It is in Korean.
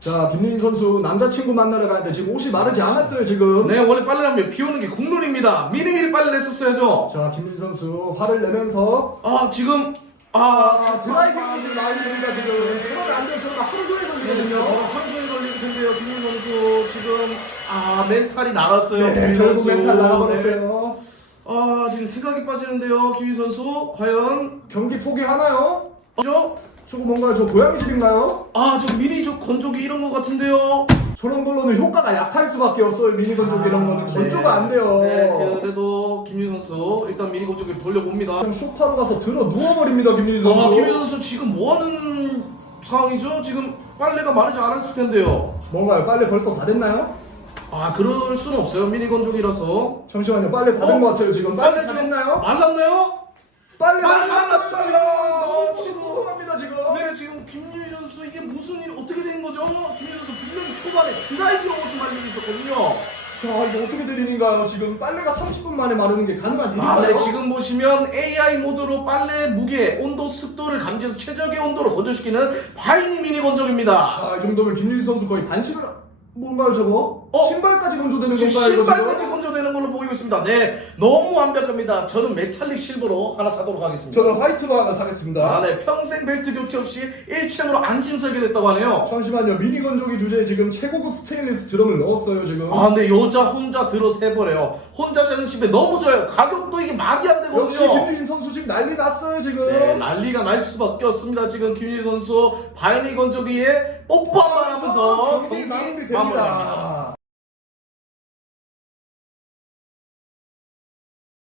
자, 김민희 선수 남자친구 만나러 가는데 지금 옷이 마르지 않았어요, 지금. 네, 원래 빨래하면 비 오는 게 국룰입니다. 미리미리 빨래를 했었어야죠. 자, 김민희 선수 화를 내면서 아, 지금, 아, 아, 드라이빙이 지금 나오니까 지금. 그러면 안 돼요. 저거 하루 종일 걸리거든요. 걸리거든요. 하루 종일 걸릴 텐데요. 김민 선수 지금, 아, 멘탈이 나갔어요. 네, 김민 결국 선수. 멘탈 네. 나가버렸어요. 아, 지금 생각이 빠지는데요. 김민 선수. 과연, 경기 포기하나요? 저, 저거 뭔가요? 저 고양이 집인가요? 아, 저 미니 저 건조기 이런 것 같은데요. 저런 걸로는 효과가 약할 수밖에 없어요. 미니 건조기 이런 거는 건조가 안 돼요. 네, 그래도 김민 선수 일단 미니 건조기 를 돌려봅니다. 그냥 소파로 가서 들어 누워버립니다, 김민희 선수. 아, 김민 선수 지금 뭐 하는 상황이죠? 지금 빨래가 마르지 않았을 텐데요. 뭔가요? 빨래 벌써 다 됐나요? 아, 그럴 수는 없어요. 미니 건조기라서. 잠시만요. 빨래 다 된 어? 것 같아요, 지금. 빨래 다 지금 됐나요? 말랐나요? 빨래 빨리 말랐어요. 거죠? 김유희 선수 분명히 초반에 드라이브 옷을 말리고 있었거든요. 자, 이거 어떻게 될 일인가요? 지금 빨래가 30분 만에 마르는 게 가능한 일인가요? 아, 네, 지금 보시면 AI 모드로 빨래 무게, 온도, 습도를 감지해서 최적의 온도로 건조시키는 바이니 미니 건조기입니다. 자, 이 정도면 김유희 선수 거의 반칙을 하- 뭔가요, 저거? 어? 신발까지 건조되는 지금 건가요, 이거 신발까지 지금? 건조되는 걸로 보이고 있습니다. 네, 너무 완벽합니다. 저는 메탈릭 실버로 하나 사도록 하겠습니다. 저는 화이트로 하나 사겠습니다. 아, 네, 평생 벨트 교체 없이 1챔으로 안심 설계됐다고 하네요. 잠시만요. 미니 건조기 주제에 지금 최고급 스테인리스 드럼을 넣었어요, 지금. 아, 근데 여자 혼자 들어 세버려요. 혼자 세는 집에 너무 좋아요. 가격도 이게 말이 안 역시 되거든요. 김유희 선수 지금 난리 났어요, 지금. 네, 난리가 날 수밖에 없습니다. 지금 김희 선수 바이니 건조기에 뽀뽀 한 됩니다.